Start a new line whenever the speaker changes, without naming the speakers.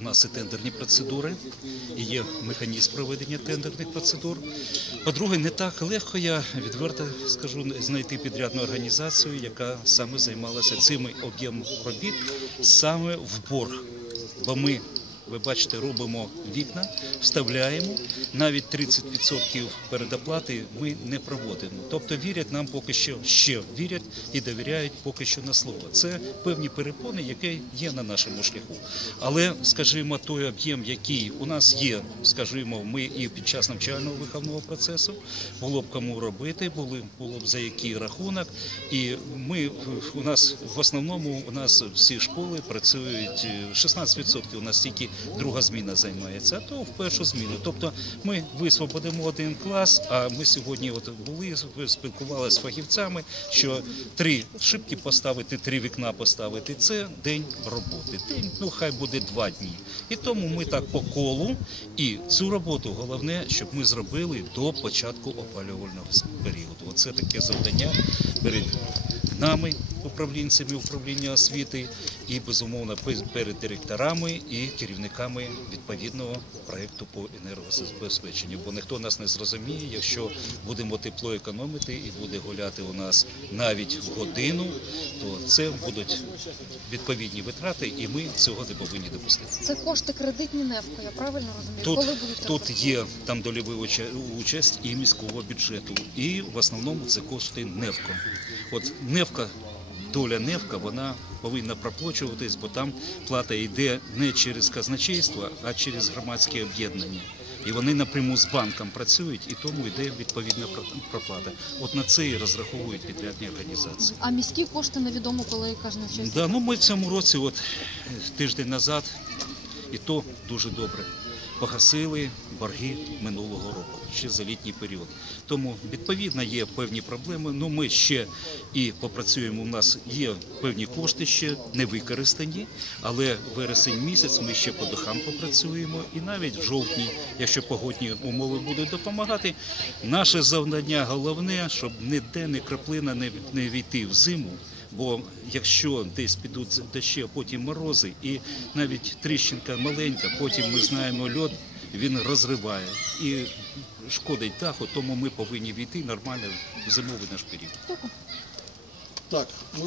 у нас і тендерні процедури, і є механізм проведення тендерних процедур. По-друге, не так легко я відверто скажу знайти підрядну організацію, яка саме займалася цими об'ємом робіт саме в борг. Бо ми, ви бачите, робимо вікна, вставляємо навіть 30% передоплати ми не проводимо. Тобто вірять нам поки що ще вірять і довіряють поки що на слово. Це певні перепони, які є на нашому шляху. Але, скажімо, той об'єм, який у нас є, скажімо, ми і під час навчального виховного процесу було б кому робити, були було б за який рахунок. І ми у нас в основному у нас всі школи працюють е, 16% у нас тільки друга зміна займається, а то в першу зміну. Тобто ми висвободимо один клас. А ми сьогодні от були спілкувалися з фахівцями, що три шибки поставити, три вікна поставити це день роботи. День, ну хай буде два дні. І тому ми так по колу. І цю роботу головне, щоб ми зробили до початку опалювального періоду. Оце таке завдання перед нами, управлінцями управління освіти, і безумовно перед директорами і керівниками відповідного проекту по енергозабезпеченню. Бо ніхто нас не зрозуміє, якщо будемо тепло економити і буде гуляти у нас навіть годину, то це будуть відповідні витрати, і ми цього не повинні допустити.
Це кошти кредитні НЕФКО, я правильно розумію?
Тут,
Коли будуть
тут є там дольовий участь і міського бюджету, і в основному це кошти НЕВКО. От НЕВКО, доля НЕВКО, вона повинна проплачуватись, бо там плата йде не через казначейство, а через громадське об'єднання. І вони напряму з банком працюють, і тому йде відповідна проплата. От на це і розраховують підрядні організації.
А міські кошти невідомо, коли каже честь.
Да, ну ми в цьому році, от тиждень назад, і то дуже добре. Погасили борги минулого року, ще за літній період. Тому відповідно є певні проблеми. Ну ми ще і попрацюємо. У нас є певні кошти ще не використані, але вересень місяць ми ще по дахам попрацюємо. І навіть в жовтні, якщо погодні умови будуть допомагати, наше завдання головне, щоб ніде не краплина не війти в зиму. Бо якщо десь підуть дощі, а потім морози, і навіть тріщинка маленька, потім ми знаємо льод, він розриває і шкодить даху, тому ми повинні війти нормально в зимовий наш період.
Так, ми